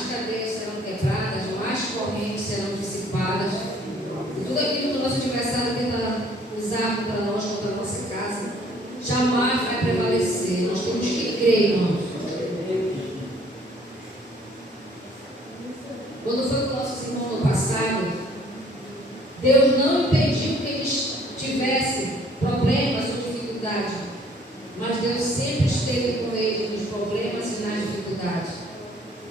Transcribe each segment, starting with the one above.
mais cadeias serão quebradas, mais correntes serão dissipadas. E tudo aquilo que o nosso adversário tenta usar contra nós, contra a nossa casa, jamais vai prevalecer. Nós temos que crer, irmãos. Quando foi com nossos irmãos no passado, Deus não impediu que eles tivessem problemas ou dificuldades, mas Deus sempre esteve com eles nos problemas e nas dificuldades.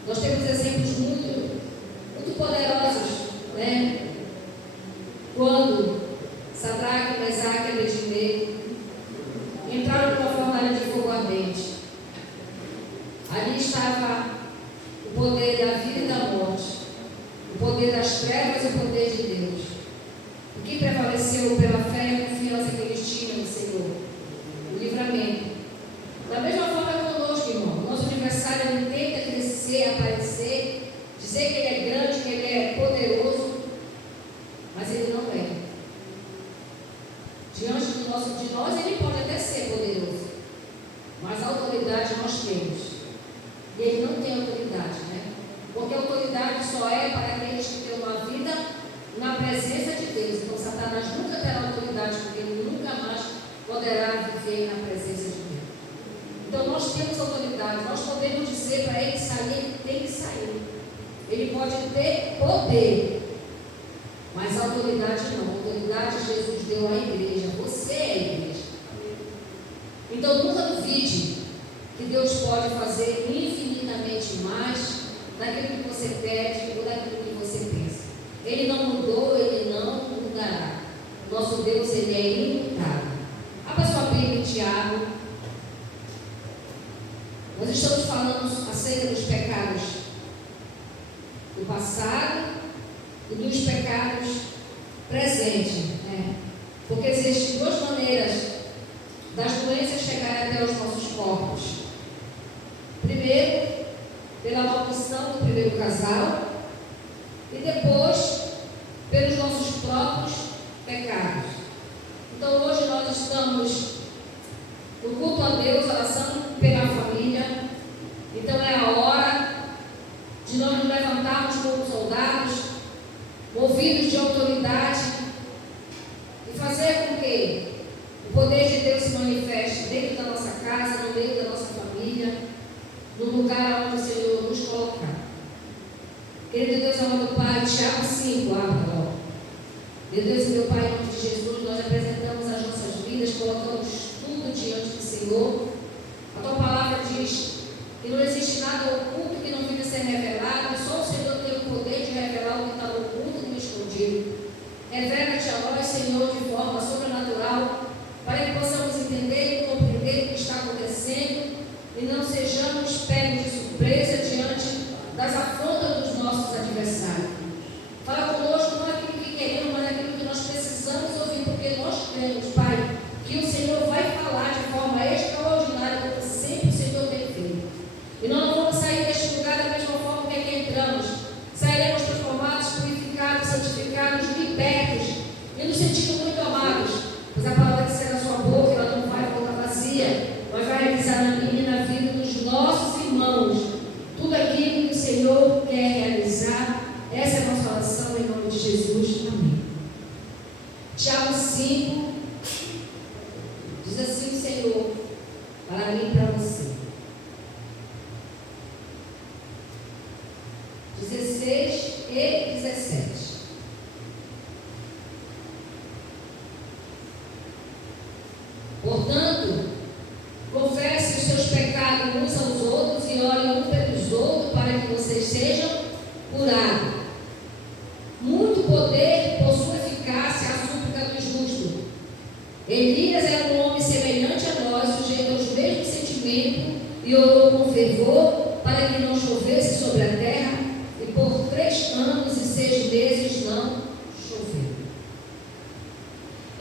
Nós temos exemplos muito poderosos, né? Quando Sadraque, Mesaque e Abednego entraram numa fornalha de fogo ardente, ali estava o poder da vida e da morte, o poder das trevas e o poder de Deus. O que prevaleceu pela fé e a confiança que eles tinham no Senhor? O livramento. Da mesma forma conosco, irmão. Nosso adversário ele tenta crescer, aparecer, dizer que ele é grande, que ele é poderoso, mas ele não é. Diante de nós ele pode até ser poderoso, mas a autoridade nós temos. E ele não tem autoridade, né? Porque a autoridade só é para aqueles que têm uma vida na presença de Deus. Então Satanás nunca terá autoridade, porque ele nunca mais poderá viver na presença de Deus. Então nós temos autoridade, nós podemos dizer para ele sair, ele tem que sair. Ele pode ter poder, mas a autoridade não. A autoridade Jesus deu à igreja. Você é a igreja. Então nunca duvide que Deus pode fazer infinitamente mais daquilo que você pede ou daquilo que você pensa. Ele não mudou, ele não mudará. Nosso Deus, ele é imutável. Abra sua Bíblia em Tiago. Nós estamos falando acerca dos pecados do passado e dos pecados presentes, né? Porque existem duas maneiras das doenças chegarem até os nossos corpos. Primeiro, pela maldição do primeiro casal, e depois pelos nossos próprios pecados. Então hoje nós estamos no culto a Deus, oração pela família. Então é a hora de nós nos levantarmos como soldados, movidos de autoridade, e fazer com que o poder de Deus se manifeste dentro da nossa casa, no meio da nossa família, no lugar onde o Senhor nos colocar. Querido Deus, amado Pai, Tiago 5, abra logo. Deus e meu Pai, em nome de Jesus, nós apresentamos as nossas vidas, colocamos tudo diante do Senhor. A tua palavra diz que não existe nada oculto que não venha a ser revelado, só o Senhor tem o poder de revelar o que está oculto e no escondido. Revela-te a nós, Senhor, de forma sobrenatural, para que possamos entender e compreender o que está acontecendo e não sejamos pegos de surpresa diante das afrontas dos nossos adversários. Fala conosco não aquilo que queremos, mas aquilo que nós precisamos ouvir, porque nós cremos, Pai, que o Senhor vai falar de forma extraordinária, como sempre o Senhor tem feito. E nós não vamos sair deste lugar da mesma forma que aqui entramos. Sairemos transformados, purificados, santificados, libertos e nos sentindo muito amados. Pois a palavra que sai da sua boca, ela não vai voltar vazia, mas vai realizar na minha e na vida dos nossos irmãos tudo aquilo que o Senhor quer realizar. Essa é a nossa oração em nome de Jesus. Amém. Tiago 5 diz assim o Senhor para mim e para você. 16 e 17. Portanto, confesse os seus pecados uns aos outros e orem um pelos outros para que vocês sejam curados. Muito poder possui eficácia a súplica do justo. Elias era um homem semelhante a nós, sujeito aos mesmos sentimentos, e orou com fervor para que não chovesse sobre a terra, e por 3 anos e 6 meses não choveu.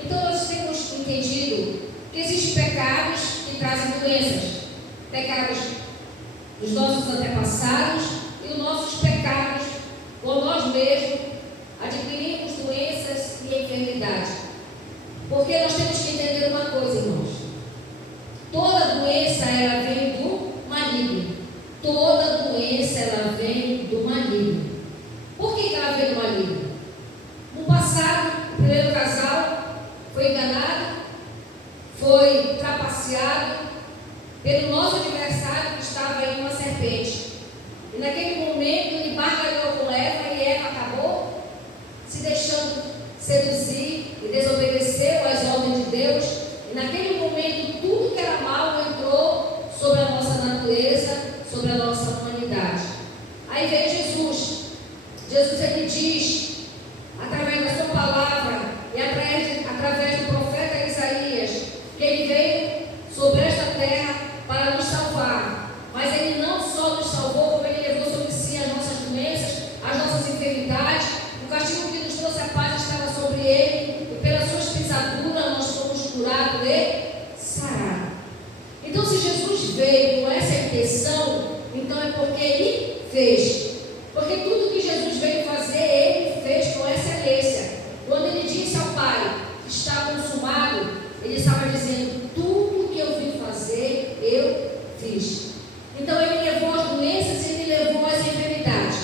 Então nós temos entendido que existem pecados que trazem doenças, pecados dos nossos antepassados e os nossos pecados, ou nós mesmos adquirimos doenças e enfermidades. Porque nós temos que entender uma coisa, irmãos. Toda doença ela vem do maligno. Toda doença ela vem do E naquele momento ele barganhou com Eva e Eva acabou se deixando seduzir e desobedeceu às ordens de Deus. E naquele momento tudo que era mal entrou sobre a nossa natureza, sobre a nossa humanidade. Aí veio Jesus. Jesus ele diz, através da sua palavra e através do profeta Isaías, que ele veio sobre esta terra para nos salvar. Mas ele não só nos salvou, como ele levou sobre si as nossas doenças, as nossas enfermidades. O castigo que nos trouxe a paz estava sobre ele, e pelas suas pisaduras nós fomos curados e sarados. Então, se Jesus veio com essa intenção, então é porque ele fez. Porque tudo que Jesus veio fazer, ele fez com excelência. Quando ele disse ao Pai que está consumado, ele estava dizendo: tudo que eu vim fazer, eu fiz. Então ele levou as doenças e ele levou as enfermidades.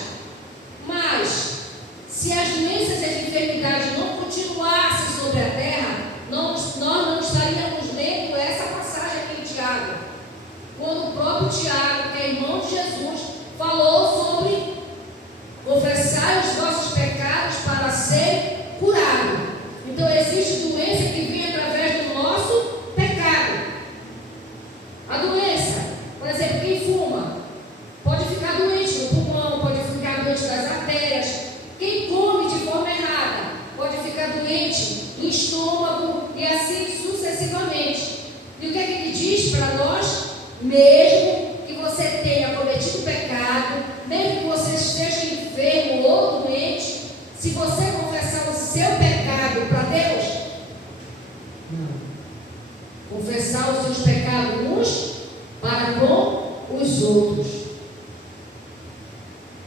Mas, se as doenças e as enfermidades não continuassem sobre a terra, nós não estaríamos lendo essa passagem aqui em Tiago. Quando o próprio Tiago, que é irmão de Jesus, falou sobre confessar os vossos pecados para ser curado. Então existe doença que vem através do nosso pecado. A doença, por exemplo, quem fuma pode ficar doente no pulmão, pode ficar doente das artérias. Quem come de forma errada pode ficar doente no estômago e assim sucessivamente. E o que é que ele diz para nós? Mesmo que você tenha cometido pecado, mesmo que você esteja enfermo ou doente, se você confessar o seu pecado para Deus, confessar os seus pecados uns para com os outros.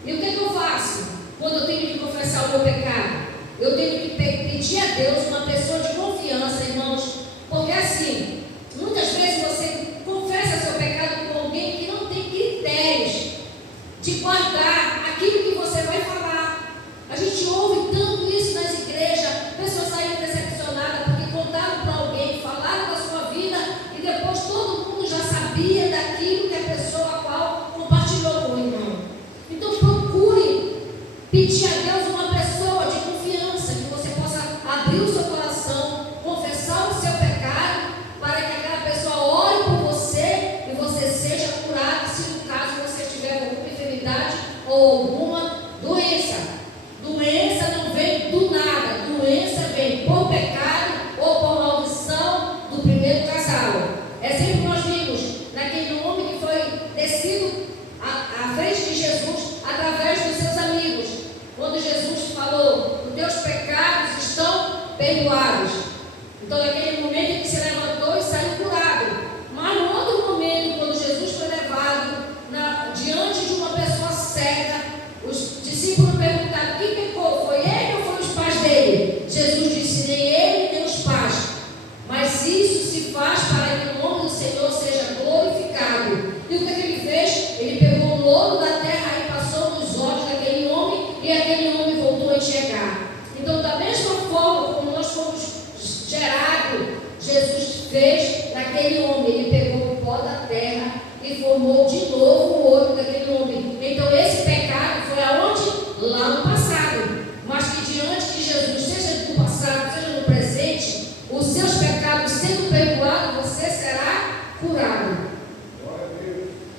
E o que eu faço quando eu tenho que confessar o meu pecado? Eu tenho que pedir a Deus uma pessoa de confiança, irmãos, porque assim, muitas vezes você confessa seu pecado com alguém que não tem critérios de guardar aquilo que você vai falar. A gente ouve tanto isso nas igrejas, pessoas saem decepcionadas porque contaram para alguém, falaram da sua vida e depois todo mundo já sabia daquilo que a pessoa a qual compartilhou com o irmão. Então procure pedir a Deus uma pessoa de confiança, que você possa abrir o seu coração, confessar o seu pecado, para que aquela pessoa ore por você e você seja curado, se no caso você tiver alguma enfermidade ou alguma doença. Doença não vem do nada, doença vem por pecado ou por maldição do primeiro casal. Exemplo nós vimos naquele homem que foi descido à frente de Jesus através dos seus amigos, quando Jesus falou: os teus pecados estão perdoados. Então naquele momento ele se levantou e saiu curado. Mas no outro momento, quando Jesus foi levado diante de uma pessoa cega, os discípulos perguntaram: quem pecou? Foi ele ou foi os pais dele? Jesus disse: nem ele nem os pais, mas isso se faz para que o nome do Senhor seja glorificado. E o que ele fez? Ele pegou o lodo da terra e passou nos olhos daquele homem, e aquele homem voltou a enxergar. Então, da mesma forma como nós fomos gerados, Jesus fez naquele homem. Ele pegou o pó da terra e formou de novo o olho daquele homem. Então esse pecado foi aonde? Lá no passado. Mas que diante de Jesus, seja no passado, seja no presente, os seus pecados sendo perdoados, você será curado.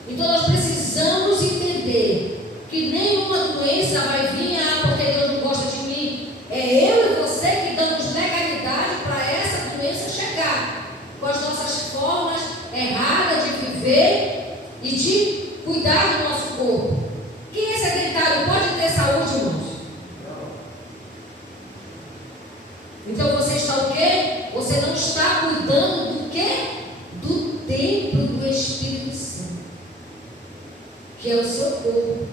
Então nós precisamos entender que nenhuma doença vai vir porque Deus não gosta de mim. É eu e você que damos legalidade para essa doença chegar, com as nossas formas erradas de viver e de cuidar do nosso corpo. Quem é sedentário pode ter saúde, irmãos? Então você está o quê? Você não está cuidando do quê? Do templo do Espírito Santo, que é o seu corpo.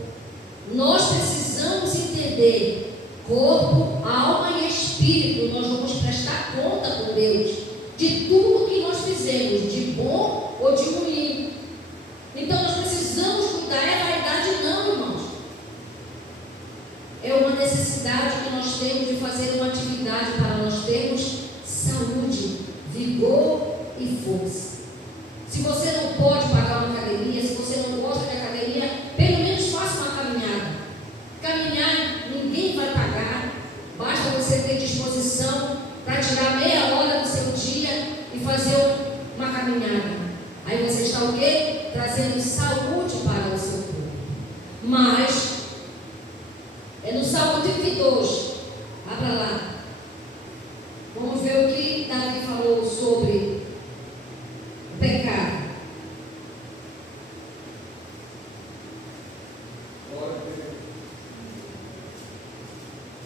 Nós precisamos entender: corpo, alma e espírito. Nós vamos prestar conta com Deus de tudo que nós fizemos, de bom ou de ruim. Então nós precisamos cuidar. É vaidade não, irmãos. É uma necessidade que nós temos de fazer uma atividade para nós termos saúde, vigor e força. Se você não pode pagar uma academia, se você não gosta de academia, pelo menos faça uma Salmo 32. Abra lá. Vamos ver o que Davi falou sobre o pecado.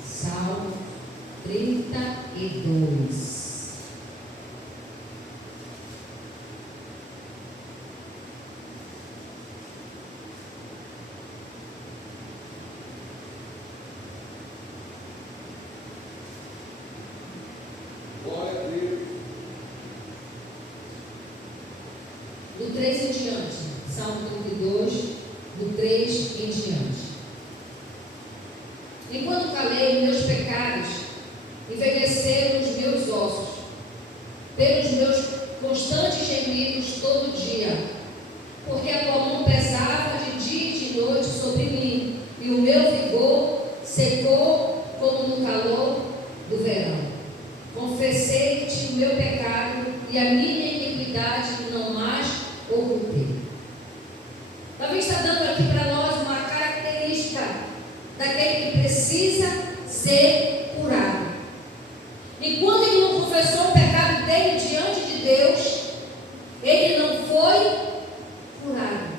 Salmo 32. Do 3 em diante. Salmo 32, do 3 em diante. Enquanto calei, meus pecados envelheceram os meus ossos, pelos meus constantes gemidos todo dia, porque a tua mão pesava de dia e de noite sobre mim, e o meu vigor secou como no calor do verão. Confessei-te o meu pecado e a minha iniquidade não mais ocultei. Davi está dando aqui para nós uma característica daquele que precisa ser curado. Enquanto ele não confessou o pecado dele diante de Deus, ele não foi curado.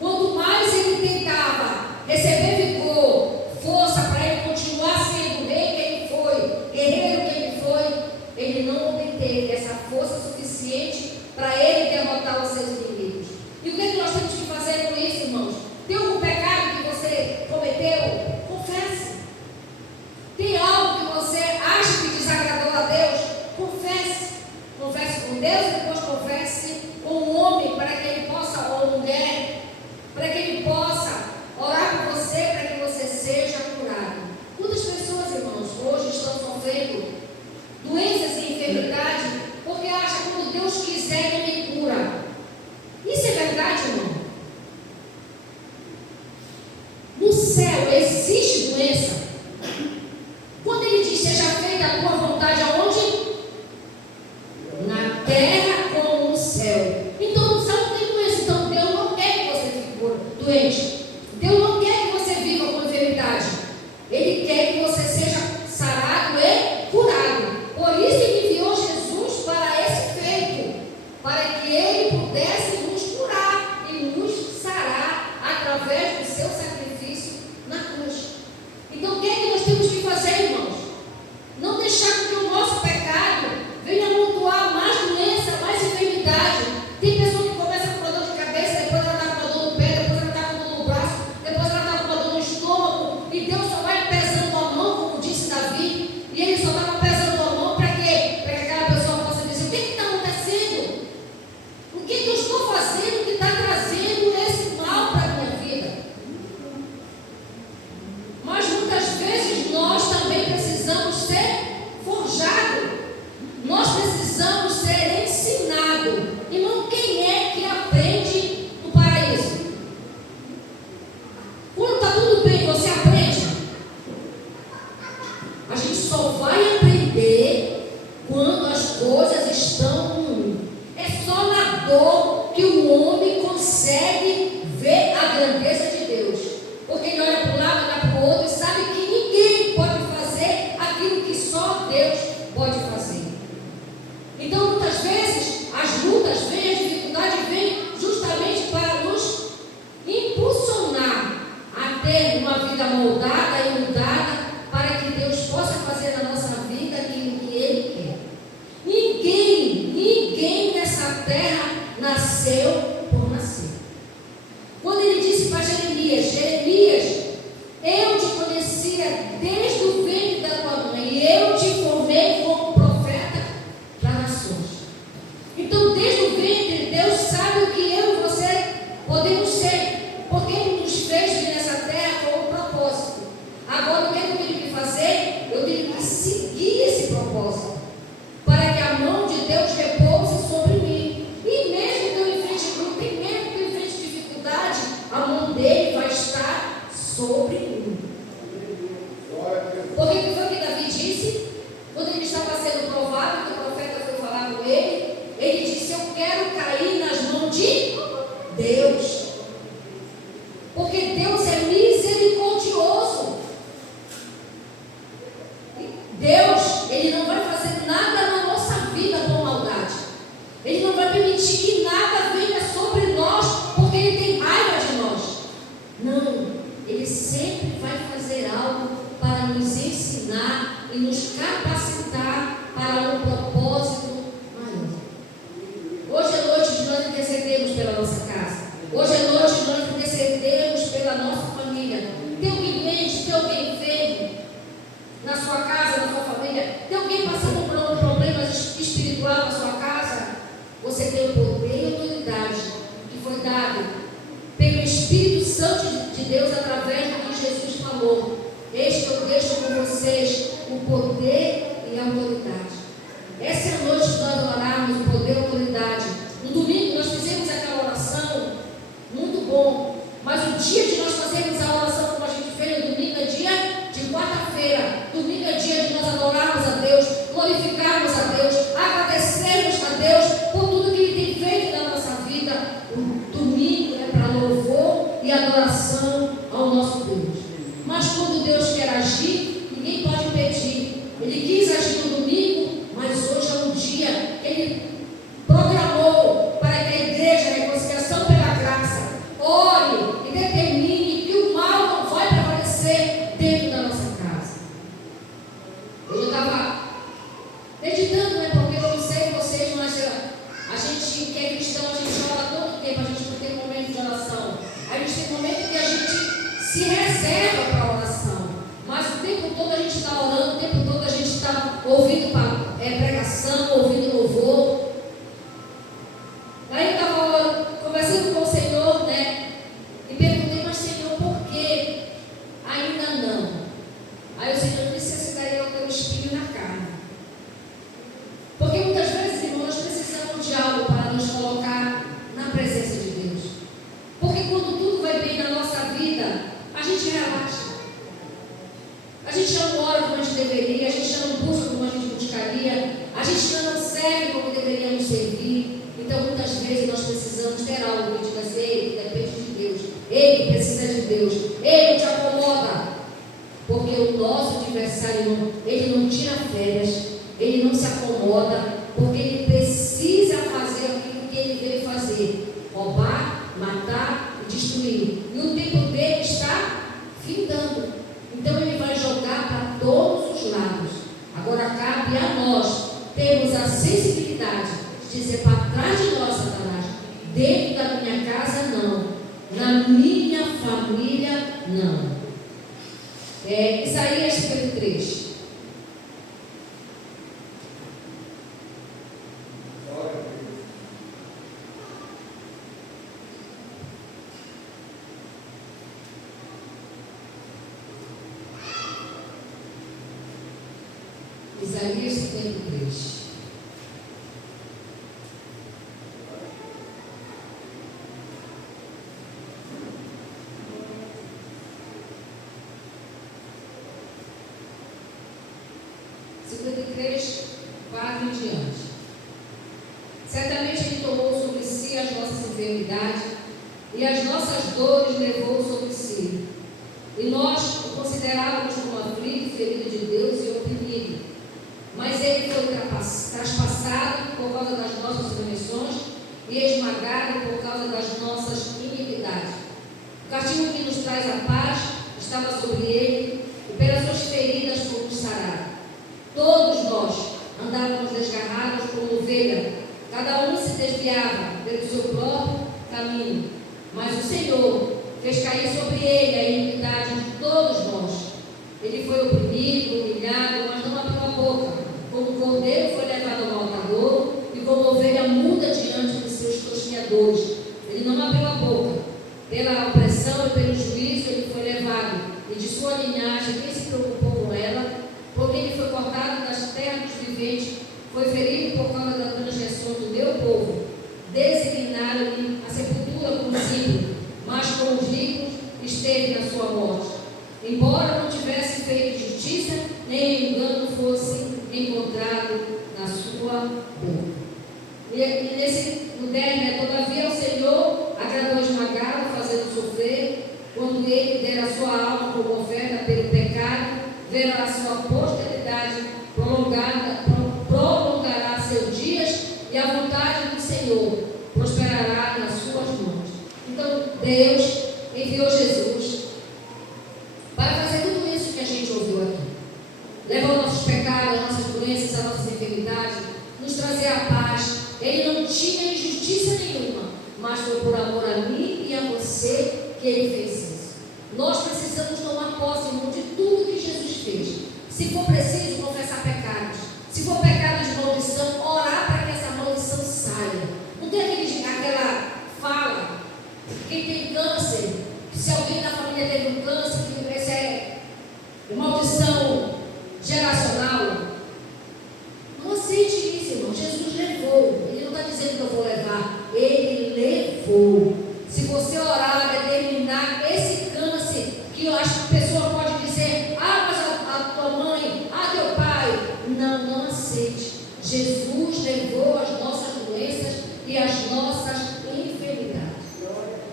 Quanto mais ele tentava receber vigor, força para ele continuar sendo o rei que ele foi, guerreiro que ele foi, ele não obteve essa força suficiente para ele derrotar os seus inimigos. E o que nós temos que fazer com isso, irmãos? Tem algum pecado que você cometeu? Confesse. Tem algo que você acha que desagradou a Deus? Confesse. Confesse com Deus e depois confesse com um homem para que ele possa, ou mulher, para que ele possa orar por você, para que você seja curado. Quantas pessoas, irmãos, hoje estão sofrendo doenças e enfermidade porque acham que quando Deus quiser, Ele cura. Isso é verdade, irmão? No céu existe doença. Quando Ele diz, seja feita a tua vontade, aonde? Na terra como no céu. Então no céu não tem doença. Então Deus não quer que você fique doente. Deus não quer que você viva com enfermidade. Ele quer que você seja sarado e curado. Por isso Ele enviou Jesus para esse feito, para que Ele pudesse nos curar e nos sarar através do seu sacrifício na cruz. Então o que é que nós temos que fazer, irmãos? Não deixar que o nosso pecado venha amontoar mais doença, mais enfermidade. Tem pessoa que começa com uma dor de cabeça, depois ela está com uma dor no pé, depois ela está com uma dor no braço, depois ela está com uma dor no estômago, e Deus só vai pesando a mão, como disse Davi, e Ele só estava pesando a mão para quê? Para que aquela pessoa possa dizer, o que está acontecendo? O que eu estou fazendo que está trazendo esse mal para a minha vida? Mas muitas vezes nós também precisamos ser forjados. Nós precisamos ser ensinados. Irmão, quem é que aprende no paraíso? Quando está tudo bem, você aprende? A gente só vai aprender quando as coisas estão ruins. É só na dor que o homem consegue ver a grandeza de Deus. Porque ele olha para um lado, olha para o outro e sabe que ninguém pode fazer aquilo que só Deus pode fazer. Então, muitas vezes, as lutas vêm, as dificuldades vêm justamente para nos impulsionar a ter uma vida moldada e mudada para que Deus possa fazer na nossa vida aquilo que Ele quer. Ninguém nessa terra nasceu por nascer. Quando Ele disse para Jeremias, eu te conhecia desde o ventre da tua mãe e eu te formei como profeta para nações. Então, desde o ventre, Deus sabe o que eu e você podemos ser, porque Ele nos fez vir nessa terra com um propósito. Agora, o que eu tenho que fazer? Eu tenho que seguir esse propósito, para que a mão de Deus repouse sobre mim. E mesmo que eu enfrente Ele sempre vai fazer algo para nos ensinar e nos capacitar para um propósito maior. Hoje é noite de nós intercedermos pela nossa casa. Hoje é noite de nós intercedermos pela nossa família. Tem alguém doente, tem alguém enfermo na sua casa, na sua família? Tem alguém passando por um problema espiritual na sua casa? Você tem o poder e a autoridade que foi dado pelo Espírito Santo de Deus através do que Jesus falou. Este eu deixo com vocês o poder e a autoridade. Essa é a noite de nós adorarmos o poder e a autoridade. No domingo nós fizemos aquela oração muito bom, mas o dia de nós fazermos a oração como a gente fez no domingo é dia de quarta-feira. Domingo é dia de nós adorarmos a Deus, glorificarmos a Deus, agradecermos a Deus por tudo que Ele tem feito na nossa vida. O domingo é para louvor e adoração ao nosso Deus. Mas quando Deus quer agir, ninguém pode impedir. Ele quis agir no domingo, mas hoje é um dia que Ele programou para que a igreja, a reconciliação pela graça, ore e determine que o mal não vai prevalecer dentro da nossa casa. Eu estava meditando, porque eu não sei vocês, mas a gente que é cristão, a gente ora todo tempo, a gente não tem momento de oração. A gente tem momento que a gente se reserva para a oração, mas o tempo todo a gente está orando, o tempo todo a gente está ouvindo pregação, ouvindo louvor. Aí eu estava conversando com o Senhor, e perguntei, mas Senhor, por que ainda não? Aí o Senhor disse, esse daí é o teu espinho na carne. Porque muitas vezes, irmãos, nós precisamos de algo para nos colocar na presença de Deus. Porque quando tudo vai bem na nossa vida, a gente relaxa. A gente já não ora como a gente deveria, a gente já não busca como a gente buscaria, a gente já não serve como deveríamos servir. Então, muitas vezes, nós precisamos ter algo que diga assim, ele depende de Deus, ele precisa de Deus, ele te acomoda. Porque o nosso adversário, ele não tira férias, ele não se acomoda, porque ele precisa fazer aquilo que ele veio fazer: roubar, matar e destruir. E o tempo dele está findando. Então ele vai jogar para todos os lados. Agora cabe a nós termos a sensibilidade de dizer para trás de nós, Satanás, dentro da minha casa não, na minha família não. Isaías 53. Isaías 53. Quatro em diante. Certamente Ele tomou sobre si as nossas enfermidades e as nossas dores levou sobre si. E nós o considerávamos como aflito, ferido de Deus e oprimido. Mas Ele foi traspassado por causa das nossas transgressões e esmagado por causa das nossas iniquidades. O castigo que nos traz a paz estava sobre Ele, e pelas suas feridas fomos sarados. Todos nós andávamos desgarrados como ovelha, cada um se desviava pelo seu próprio caminho. Mas o Senhor fez cair sobre Ele a iniquidade de todos nós. Ele foi oprimido, humilhado, mas não abriu a boca. Como cordeiro foi levado ao matadouro, e como ovelha muda diante de seus tosquiadores. Ele não abriu a boca. Pela opressão e pelo juízo ele foi levado, e de sua linhagem quem se preocupou com ela? Porque ele foi cortado das terras dos viventes, foi ferido por causa da transgressão do meu povo. Designaram-lhe a sepultura como ímpio, mas com os ricos esteve na sua morte. Embora não tivesse feito justiça, nem engano fosse encontrado na sua boca. E no 10, todavia o Senhor agradou esmagá-lo, fazendo sofrer, quando ele der a sua alma como oferta pelo pecado, verá a sua posteridade prolongará seus dias, e a vontade do Senhor prosperará nas suas mãos. Então Deus enviou Jesus Nós precisamos tomar posse, irmão, de tudo que Jesus fez. Se for preciso, confessar pecados. Se for pecado de maldição, orar para que essa maldição saia. Não tem aquela fala, quem tem câncer, se alguém da família teve um câncer, que essa é maldição geracional. Não aceite isso, irmão. Jesus levou. Ele não está dizendo que eu vou levar. Ele levou. Se você orar, determinar esse câncer, que eu acho que a pessoa pode dizer, mas a tua mãe, teu pai. Não, não aceite. Jesus levou as nossas doenças e as nossas enfermidades.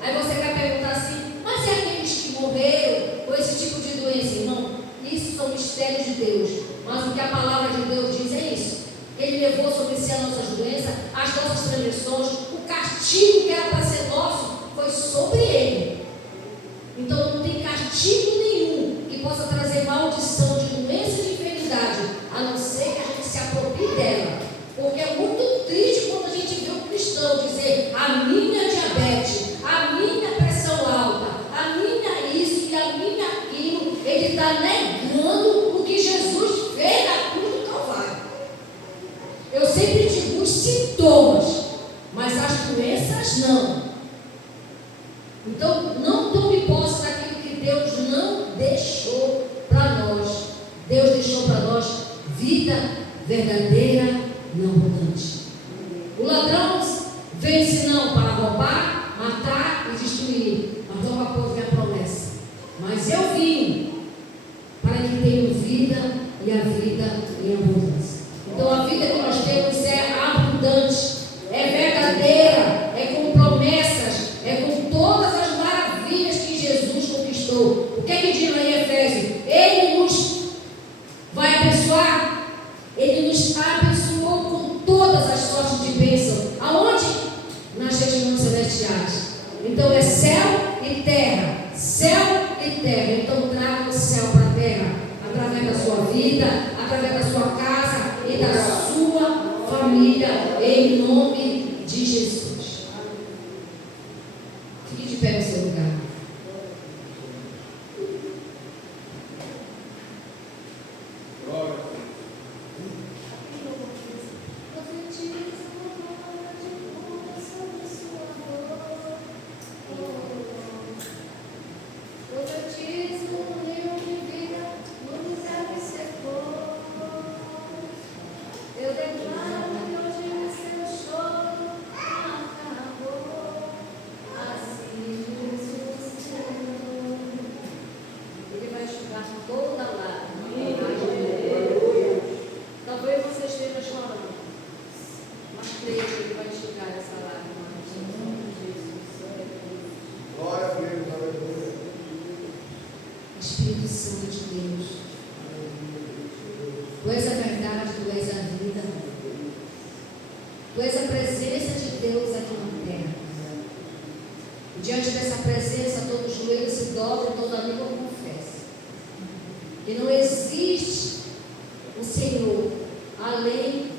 Aí você vai perguntar assim, mas é aqueles que morreram com esse tipo de doença, irmão? Isso são mistérios de Deus. Mas o que a palavra de Deus diz é isso. Ele levou sobre si as nossas doenças, as nossas transgressões, o castigo que era para ser nosso foi sobre ele. Então não tem castigo nenhum que possa trazer maldição de doença e de enfermidade, a não ser que a gente se aproprie dela. Porque é muito triste quando a gente vê um cristão dizer a minha diabetes, a minha pressão alta, a minha isso e a minha aquilo. Ele está negando o que Jesus fez na cruz do Calvário. Eu sempre digo os sintomas, mas as doenças não. Então, não tome posse daquilo que Deus não deixou para nós. Deus deixou para nós vida verdadeira e abundante. O ladrão vem senão para roubar, matar e destruir. Mas logo após vem a promessa. Mas eu vim para que tenham vida e a vida em abundância. Então, a vida que nós temos é abundante, é verdadeira, é com promessas, é com todas as maravilhas que Jesus conquistou. O que é que diz lá em Efésios? Ele nos vai abençoar, ele nos abençoou com todas as sortes de bênção. Aonde? Nas regiões celestiais. Então é céu e terra, céu e terra. Então traga o céu para a terra, através da sua vida, através da sua casa e da sua família, em nome de Jesus. Fique de pé no seu lugar. Espírito Santo de Deus, tu és a verdade, tu és a vida, tu és a presença de Deus aqui na terra. Diante dessa presença, todo joelho se dobra, toda língua confessa que não existe o Senhor além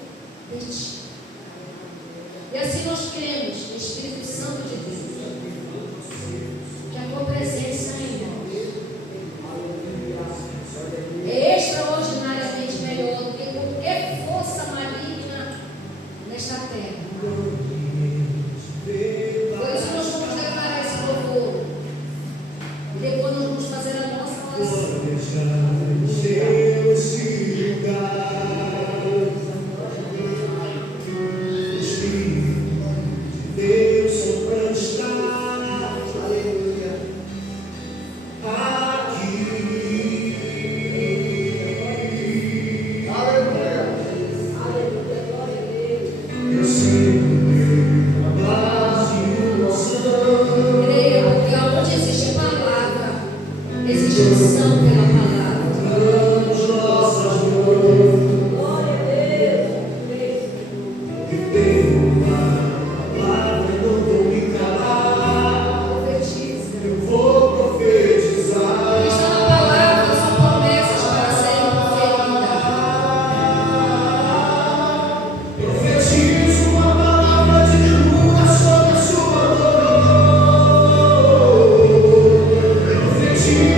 de ti. E assim nós cremos no Espírito Santo de Deus, que a tua presença em nós é extraordinariamente melhor do que qualquer força maligna nesta terra. Por isso nós vamos declarar esse louvor. E depois nós vamos fazer a nossa oração. Sim.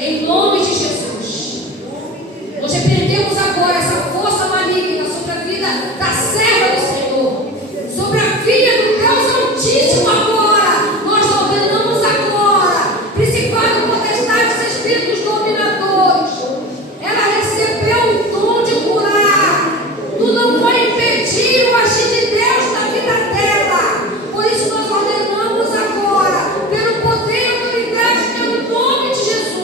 Em nome de Jesus. Nós repreendemos agora essa força maligna sobre a vida da serva do Senhor, sobre a filha do Deus Altíssimo agora. Nós ordenamos agora, principado potestades, espíritos dominadores. Ela recebeu o dom de curar. Tu não vai impedir o agir de Deus na vida dela. Por isso nós ordenamos agora, pelo poder e autoridade que é no nome de Jesus.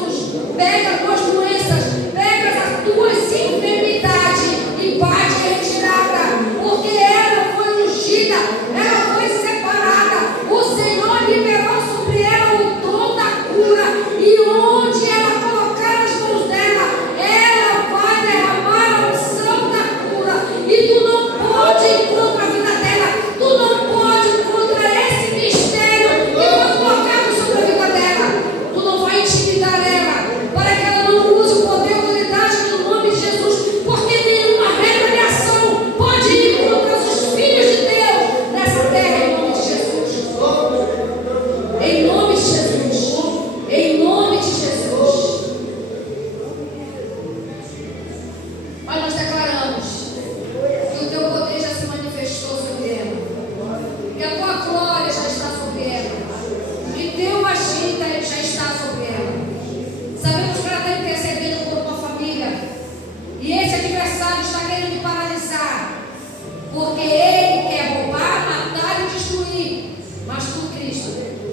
Pega as tuas doenças, pega as tuas enfermidades e bate em retirada, porque ela foi ungida, ela foi separada. O Senhor liberou sobre ela o dom da cura, e onde ela colocar as mãos dela, ela vai derramar a unção da cura. E tu não pode ir contra a vida dela, tu não pode ir contra esse mistério que foi colocado sobre a vida dela. Tu não vai intimidar ela, para que ela não use o poder e a autoridade no nome de Jesus, porque nenhuma retaliação pode ir contra os filhos de Deus nessa terra, em nome de Jesus. Em nome de Jesus. Em nome de Jesus. Mas nós declaramos que o teu poder já se manifestou sobre ela, que a tua glória já está sobre ela, que teu agir já está sobre ela. Sabemos que ela está intercedendo por uma família, e esse adversário está querendo paralisar, porque ele quer roubar, matar e destruir. Mas tu, Cristo,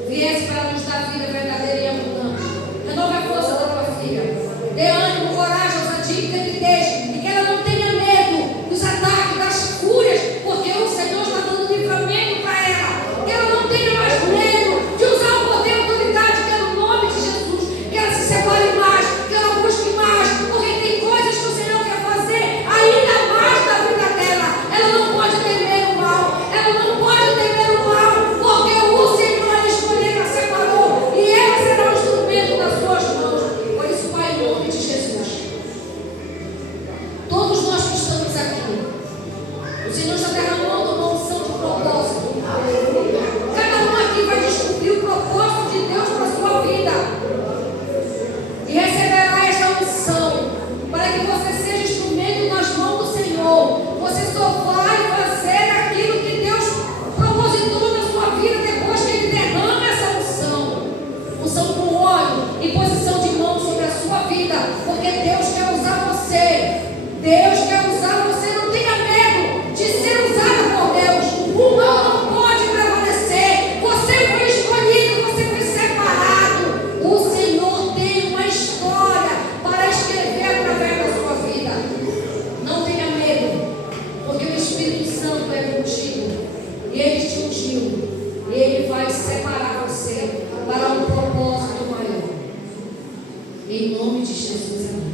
viesse para nos dar vida verdadeira e abundante. Renova a força da tua filha, dê ânimo, coragem, ousadia e intrepidez, e que ela não tenha medo dos ataques, das fúrias, porque o Senhor está dando livramento para ela. Que ela não tenha mais medo de usar o poder e a autoridade que é no nome de Jesus. Que ela se separe mais, que ela busque mais, porque tem coisas que o Senhor quer fazer ainda mais na vida dela. Ela não pode temer o mal, ela não pode temer o mal, porque o Senhor escolheu, a separou, e ela será o instrumento das suas mãos. Por isso, Pai, em nome de Jesus, todos nós que estamos aqui, o Senhor está derramando uma unção de propósito. Cada um aqui vai descobrir o propósito de Deus para a sua vida e receberá esta unção para que você seja instrumento nas mãos do Senhor. Você só vai fazer aquilo que Deus propositou na sua vida depois que Ele derrama essa unção. Unção com óleo e posição de mão sobre a sua vida, porque Deus quer usar você. Deus quer usar você. Não tenha medo de ser usada por Deus. O mal não pode prevalecer. Você foi escolhido, você foi separado. O Senhor tem uma história para escrever através da sua vida. Não tenha medo, porque o Espírito Santo é contigo, e Ele te ungiu, e Ele vai separar você para um propósito maior. Em nome de Jesus, amém.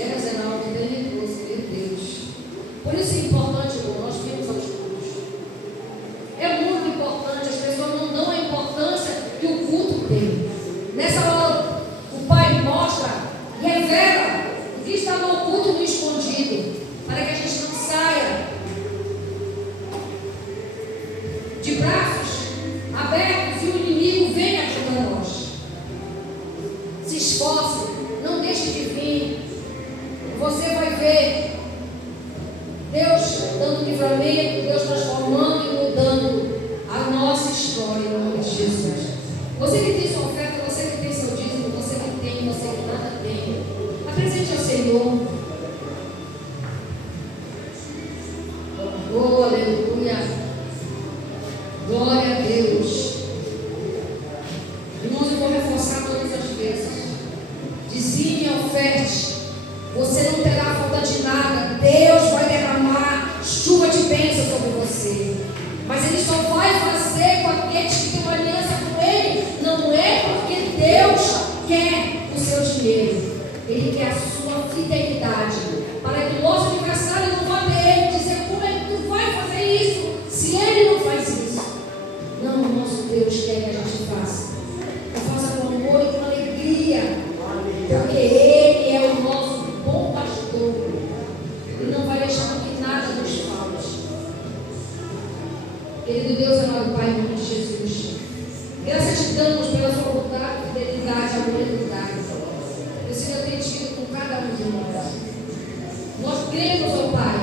É, Zenaldo, que tenebroso, meu Deus. Por isso é importante, irmão, nós vimos aos cultos. É muito importante, as pessoas não dão a importância que o culto tem. Nessa hora, o Pai mostra, revela o que está no oculto e no escondido, para que a gente não saia de braços abertos e o inimigo venha contra nós. Se esforce, não deixe de vir. Você vai ver Deus dando livramento, Deus transformando e mudando a nossa história em nome de Jesus. Você que tem sua oferta, você que tem seu dízimo, você que tem, você que nada tem, apresente ao Senhor. Oh, aleluia. Glória a Deus. Irmãos, eu vou reforçar todas as vezes. Dizime e oferte. Você não terá falta de nada. Deus vai derramar chuva de bênção sobre você. Mas Ele só vai fazer com aqueles que têm uma aliança com Ele. Não é porque Deus quer o seu dinheiro. Ele quer a sua fidelidade. Para que o nosso aniversário não vá ter Ele dizer: como é que tu vai fazer isso se Ele não faz isso? Não, o nosso Deus quer que a gente faça. Faça com amor e com alegria. Porque Ele é o nosso bom pastor. E não vai deixar que nada nos falte. Querido Deus, amado Pai, em nome de Jesus, Graças te damos pela sua bondade, fidelidade, amor e bondade. O Senhor tem tido com cada um de nós. Nós cremos, ó Pai,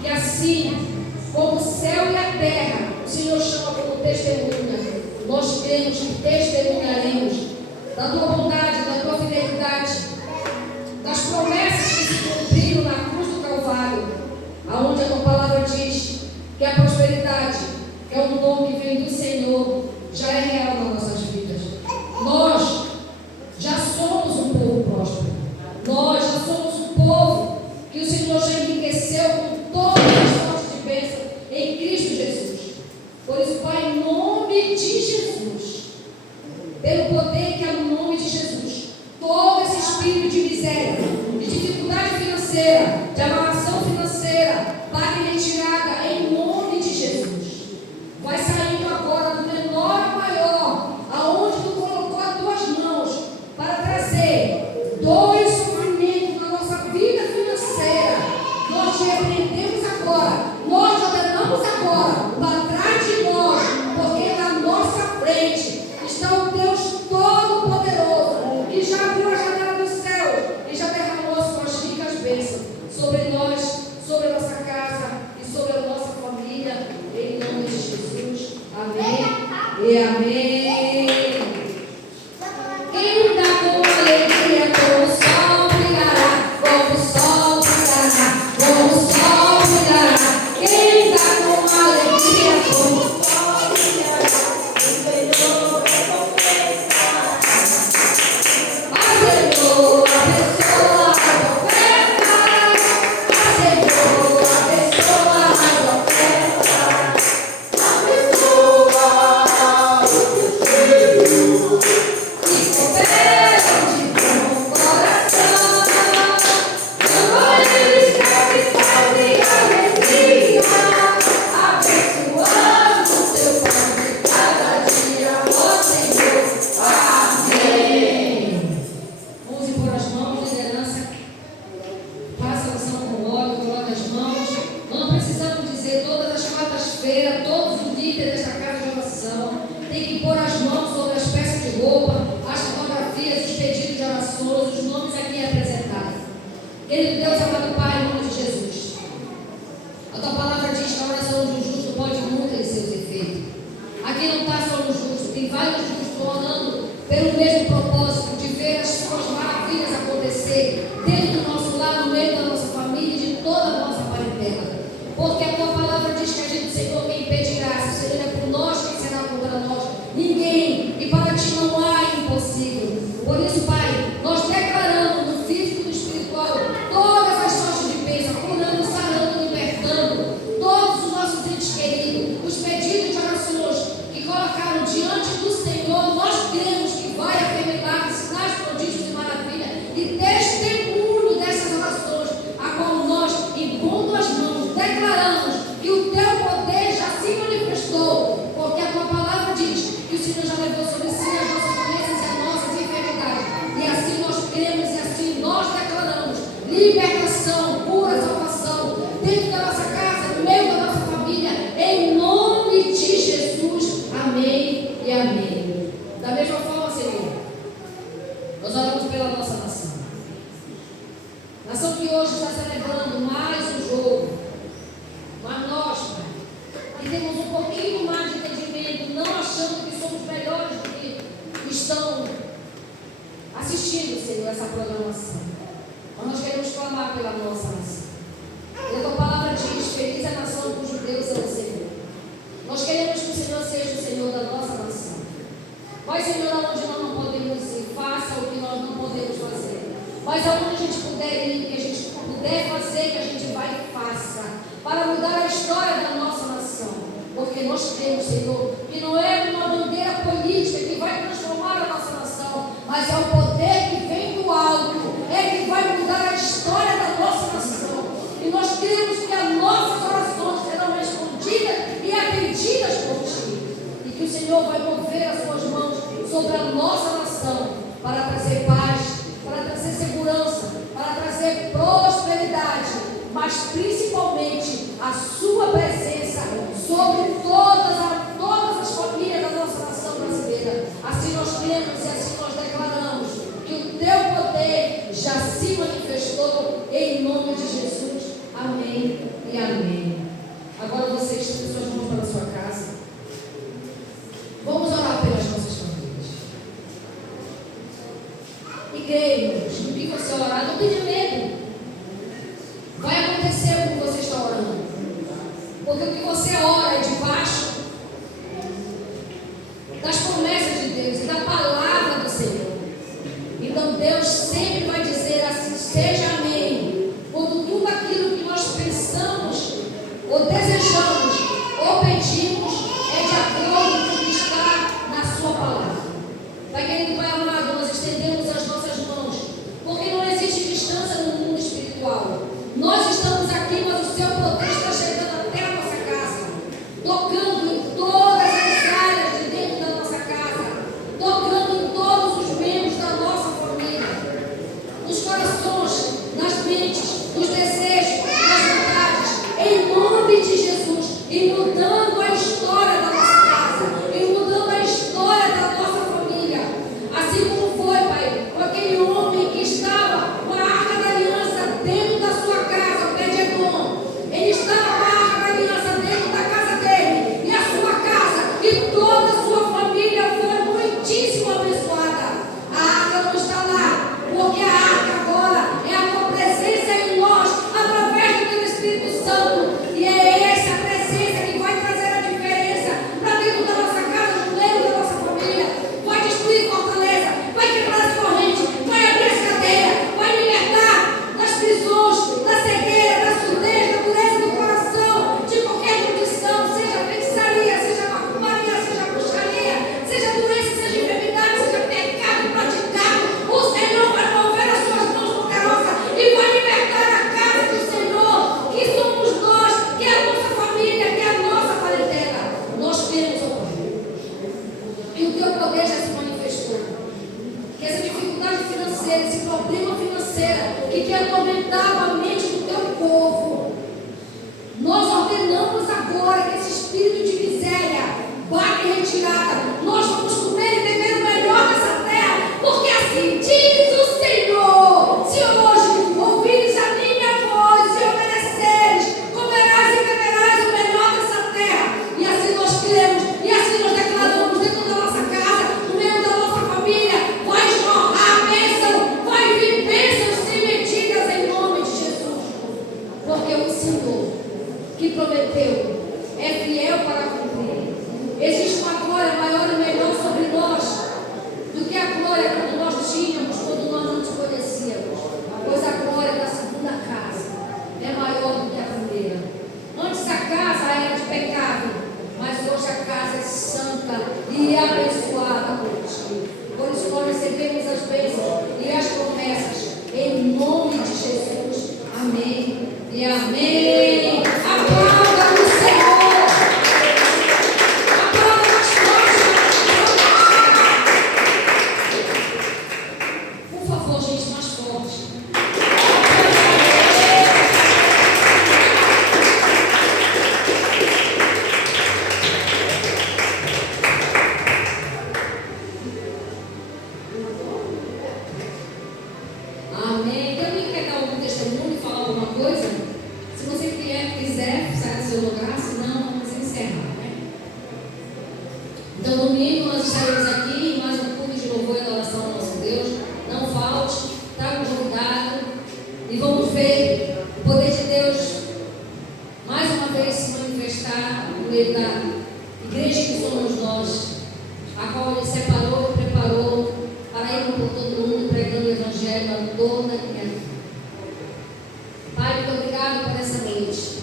que assim como o céu e a terra, o Senhor chama como testemunha. Nós cremos que testemunharemos da tua bondade, da tua fidelidade, das promessas que se cumpriram na cruz do Calvário, aonde a tua palavra diz que a prosperidade, que é um dom que vem do Senhor, já é real nas nossas vidas. Nós já somos um povo próspero. Nós já somos um povo que o Senhor já enriqueceu com todas as sortes de bênção em Cristo Jesus. Por isso, Pai, em nome de Jesus, pelo poder que é no nome de Jesus, todo esse espírito de miséria, de dificuldade financeira, de amarração financeira, pague retirada em nome de Jesus. Vai saindo agora do menor ao maior, aonde tu colocou as tuas mãos para trazer dor e sofrimento na nossa vida financeira. Nós te repreendemos agora, nós te ordenamos agora para trás de nós, porque na nossa frente está o Deus Todo-Poderoso, que já abriu a janela do céu e já derramou suas ricas bênçãos sobre nós, sobre a nossa casa e sobre a nossa família, em nome de Jesus. Amém e amém. Quem dá com alegria, como o sol brilhará, como o sol brilhará, como o sol brilhará. Quem dá com alegria, como o sol brilhará, o Senhor recompensará. Abençoa a pessoa, a oferta. Abençoa a pessoa, a oferta. Abençoa o teu filho e coopera de bom coração. Não eles que fazem alegria, abençoando o teu pão de cada dia, ó Senhor. Amém. Vamos impor as mãos, liderança. Faça a oração com o óleo, coloque as mãos. Não precisamos dizer todas as quartas-feiras, todos os líderes desta casa de oração tem que pôr as mãos sobre as peças de roupa, as fotografias, os pedidos de orações, os nomes aqui apresentados. Querido Deus, amado Pai, em nome de Jesus. A tua palavra diz que a oração de um justo pode muito em seus efeitos. Aqui não está só um justo, tem vários justos orando pelo mesmo propósito de ver as suas maravilhas acontecer dentro do nosso lar, no meio da nossa família e de toda a nossa parentela. Porque a tua palavra diz que a gente, Senhor, quem impedirá? Se o Senhor é por nós, quem será contra nós? Ninguém. E para ti não há impossível. Por isso, Pai, nós declaramos no físico e no espiritual todas as sortes de bênção, curando, sarando, libertando todos os nossos entes queridos, os pedidos de orações que colocaram diante do Senhor. Nós cremos que vai haver milagres, sinais, prodígios e maravilhas e testemunho dessas orações, a qual nós, impondo as mãos, declaramos que o teu poder já se manifestou, porque a tua palavra diz que o Senhor já levou sobre si as nossas doenças e as nossas enfermidades. E assim nós cremos e assim nós declaramos libertação, cura, salvação dentro da nossa casa, no meio da nossa família, em nome de Jesus. Amém e amém. Da mesma forma, Senhor, nós oramos pela nossa nação. Nação que hoje está celebrando mais um jogo. Mas nós, Pai, que temos um pouquinho mais de entendimento, não achando que somos melhores do que estão assistindo, Senhor, essa programação. Mas nós queremos clamar pela nossa nação. E a tua palavra diz: feliz é a nação cujo Deus é o Senhor. Nós queremos que o Senhor seja o Senhor da nossa nação. Vai, Senhor, aonde nós não podemos ir, faça o que nós não podemos fazer. Mas aonde a gente puder ir, que a gente puder fazer, que a gente vai e faça, para mudar a história da nossa nação. Porque nós temos, Senhor, que não é uma bandeira política que vai transformar a nossa nação, mas é o poder que vem do alto, é que vai mudar a história da nossa nação. E nós cremos que as nossas orações serão respondidas e atendidas por Ti. E que o Senhor vai mover as suas mãos sobre a nossa nação para trazer paz, para trazer segurança, para trazer prosperidade, mas principalmente a sua presença sobre todas as famílias da nossa nação brasileira. E creia, irmãos, no que você orar, não tenha medo. Vai acontecer o que você está orando. Porque o que você ora é debaixo das promessas de Deus e da palavra do Senhor. Então Deus sempre vai dizer assim, seja amém. Quando tudo aquilo que nós pensamos, ou desejamos, ou pedimos, é de acordo com o que está na sua palavra. Pai querido, Pai amado, nós estendemos as nossas mãos, porque não existe distância no mundo espiritual. Nós estamos aqui, mas o seu poder está chegando até a nossa casa, tocando em todas as áreas de dentro da nossa casa, tocando em todos os membros da nossa família, nos corações, nas mentes, nos desejos, nas vontades, em nome de Jesus, e mudando a história da nossa casa, e mudando a história da nossa família, assim como foi, Pai, com aquele homem que estava com a arca da aliança dentro da sua casa, Obed-Edom. Ele estava com a arca da aliança dentro da casa dele, e a sua casa, e toda a sua família foi muitíssimo abençoada. A arca não está lá, porque a arca agora é a tua presença em nós, através do teu Espírito Santo, e é essa presença que vai trazer a diferença para dentro da nossa casa, no meio da nossa família. Vai destruir fortaleza, vai quebrar as correntes, vai abrir as cadeias, vai libertar das prisões, da cegueira, da surdez, da dureza do coração, de qualquer condição, seja feitiçaria, seja macumbaria, seja bruxaria, seja doença, seja enfermidade, seja pecado praticado. O Senhor vai mover as suas mãos poderosas e vai libertar a casa do Senhor, que somos nós, que é a nossa família, que é a nossa parentela. Nós temos o Pai. E o teu poder já se manifestou. Que essa dificuldade financeira, esse problema financeiro que quer atormentar a mente do teu povo, nós ordenamos agora que esse espírito de miséria bate em retirada. Nós vamos comer e beber o melhor dessa terra, porque assim diz o Senhor: se hoje ouvires a minha voz e obedeceres, comerás e beberás o melhor dessa terra. E assim nós cremos, e assim nós declaramos dentro da nossa casa, no meio da nossa família, vai jorrar a bênção, vai vir bênçãos sem medidas em nome de Jesus. Porque o Senhor que prometeu é fiel para cumprir. Existe uma glória maior e melhor sobre nós do que a glória que nós tínhamos quando nós não te conhecíamos. Pois a glória da segunda casa é maior do que a primeira. Antes a casa era de pecado, mas hoje a casa é santa e abençoada por ti. Por isso nós recebemos as bênçãos e as promessas em nome de Jesus. Amém e amém. Aplauda o Senhor. Aplauda mais forte. Por favor, gente, mais forte. Amém. Então, alguém quer dar algum testemunho e falar alguma coisa? Se você quiser, sai do seu lugar, senão vamos encerrar, né? Então, domingo nós estaremos aqui em mais um culto de louvor e adoração ao nosso Deus. Não falte, traga um convidado e vamos ver o poder de Deus mais uma vez se manifestar no meio da igreja que somos nós, a qual Ele separou e preparou para ir por todo mundo pregando o Evangelho a toda criatura. Pai, muito obrigado por essa noite.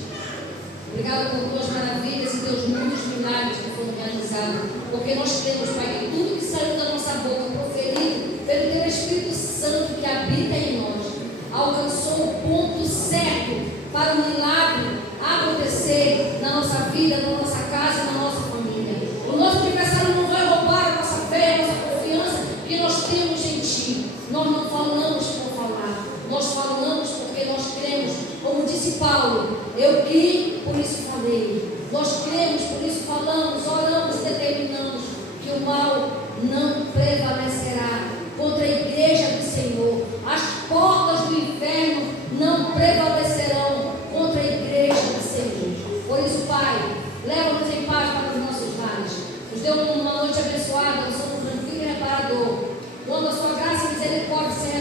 Obrigado por tuas maravilhas e teus muitos milagres que foram realizados. Porque nós cremos, Pai, que tudo que saiu da nossa boca, proferido pelo teu Espírito Santo que habita em nós, alcançou o ponto certo para o milagre acontecer na nossa vida, na nossa casa, na nossa família. O nosso adversário não vai roubar a nossa fé, a nossa confiança que nós temos em Ti. Nós não falamos por falar, nós falamos porque nós cremos. Como disse Paulo, eu criei, por isso falei. Nós cremos, por isso falamos, oramos, determinamos que o mal não prevalecerá contra a igreja do Senhor. As portas do inferno não prevalecerão contra a igreja do Senhor. Por isso, Pai, leva-nos em paz para os nossos lares. Nos deu uma noite abençoada, um sono tranquilo e reparador. Quando a sua graça e misericórdia se